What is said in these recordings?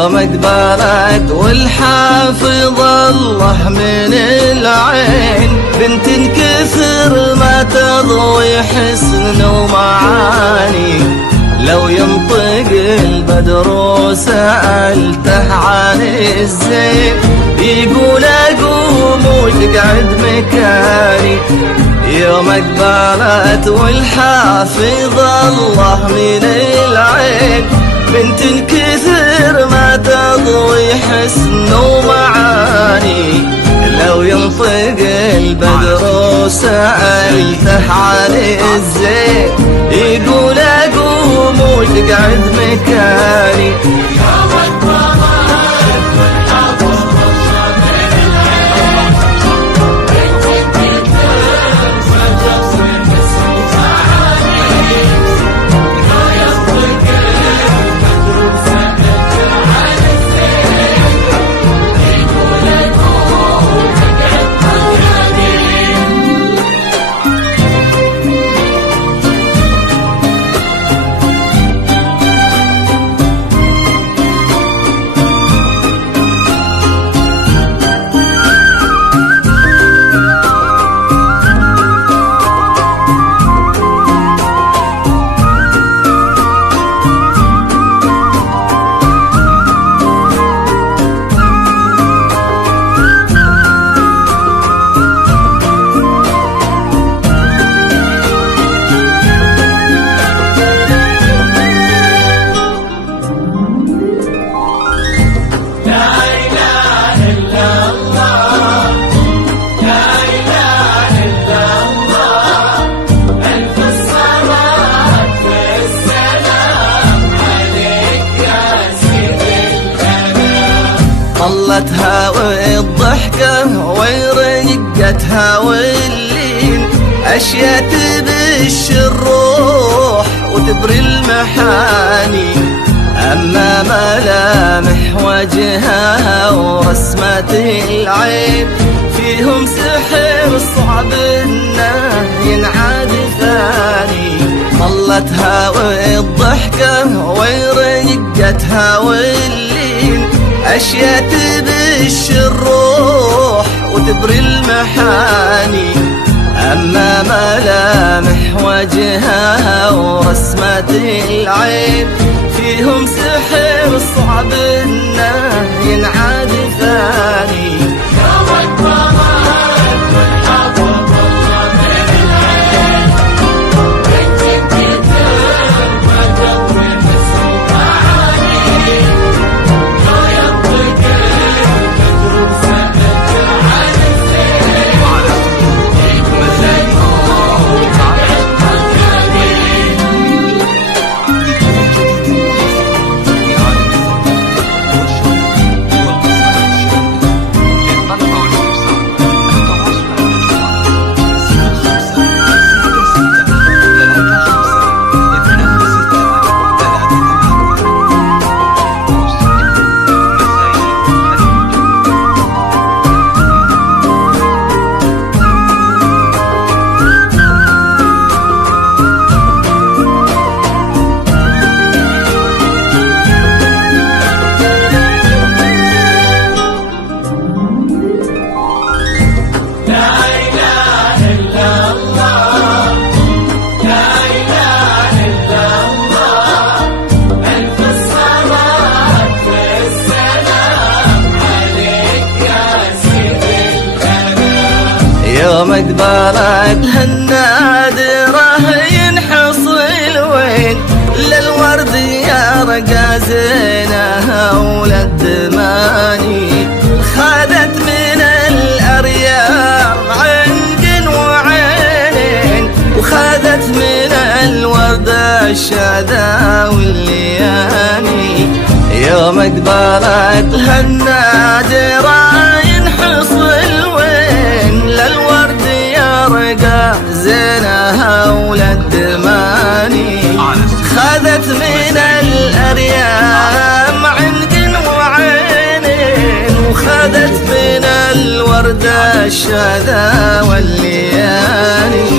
يوم اقبلت والحافظ الله من العين، بنت كثر ما تضوي حسن ومعاني. لو ينطق البدر وسألته عن الزين، يقول أقوم وتقعد مكاني. يوم اقبلت والحافظ الله من العين، بنت كثر ما تضوي حسن ومعاني. لو ينطق البدر وسألته عن الزين، يقول أقوم وتقعد مكاني. طلتها والضحكة ورقتها واللين، أشياء تبش الروح وتبري المحاني. أما ملامح وجهها ورسمة العين، فيهم سحر صعب إنه ينعاد ثاني. طلتها والضحكة ورقتها واللين، أشياء تبش الروح وتبري المحاني. أما ملامح وجهها ورسمة العين، فيهم سحر صعب إنه ينعاد ثاني. يوم اقبلت هالنادرة ينحصل وين، للورد يرقى زينها وللدماني. خذت من الأرياح عنق وعينين، وخذت من الورد الشذا واللياني. يوم اقبلت هالنادرة ينحصل وين، للورد يرقى زينها وللدماني. خذت من الأريام عنق وعينين، وخذت من الورد الشذا واللياني.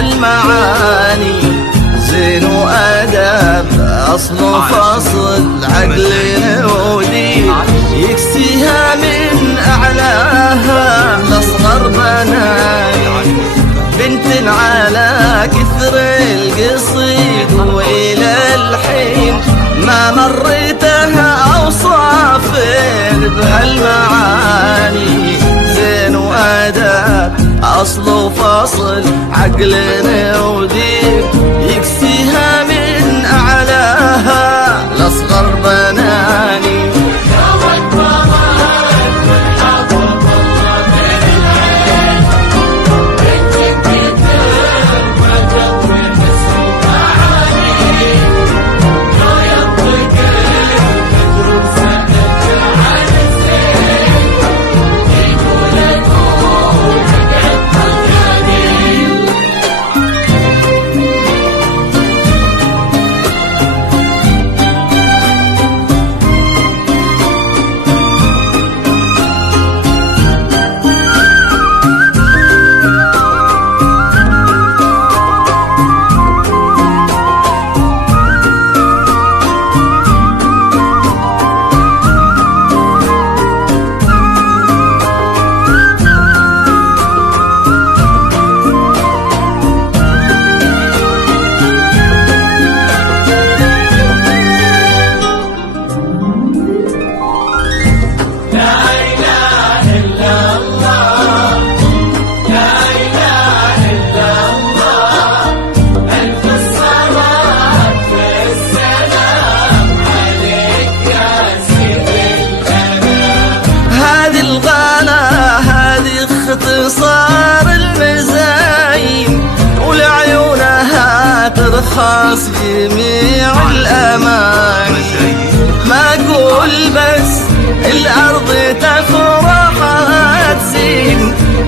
بهالمعاني. زين وأدب أصل وفصل عقلنا ودين، يكسيها من أعلاها لأصغر بناني. بنت على كثر القصيد وإلى الحين ما مريتها أوصاف بهالمعاني. زين وأدب أصل وفصل عقلنا ودين، يكسيها من أعلاها لأصغر بناني. اختصار المزايم ولعيونها ترخص جميع الأماني. ما أقول بس الأرض تفرح تزين،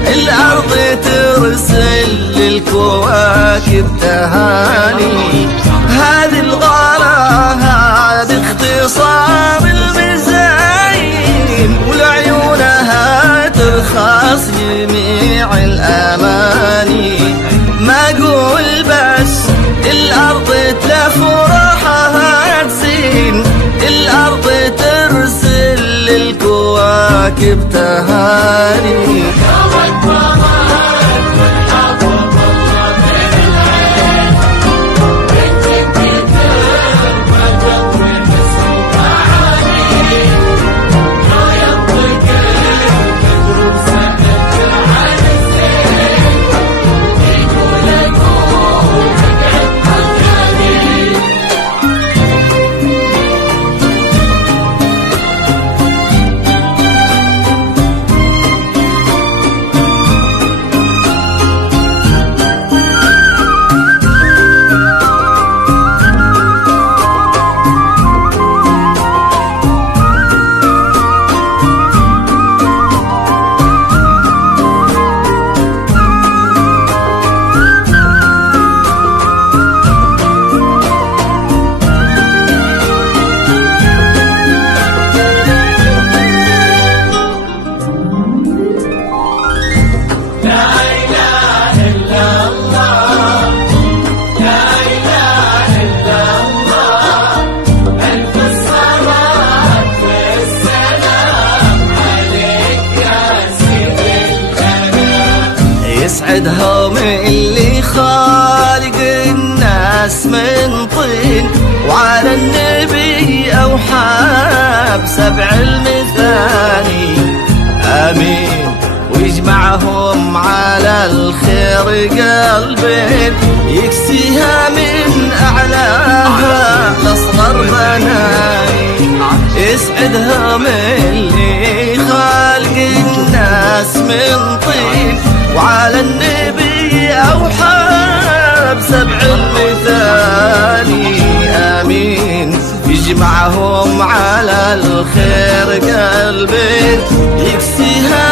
الأرض ترسل للكواكب تهاني. هذه الغلا هذه اختصار المزايم ولعيونها ترخص جميع الأماني. ما أقول بس الأرض تفرحها تزين، الأرض ترسل للكواكب تهاني. يسعدهم اللي خالق الناس من طين، وعلى النبي أوحى بسبع المثاني. آمين ويجمعهم على الخير قلبين، يكسيها من أعلاها لأصغر بناني. يسعدهم اللي خالق الناس من طين، وعلى النبي أوحى بسبع المثاني. آمين يجمعهم على الخير قلبين، يكسيها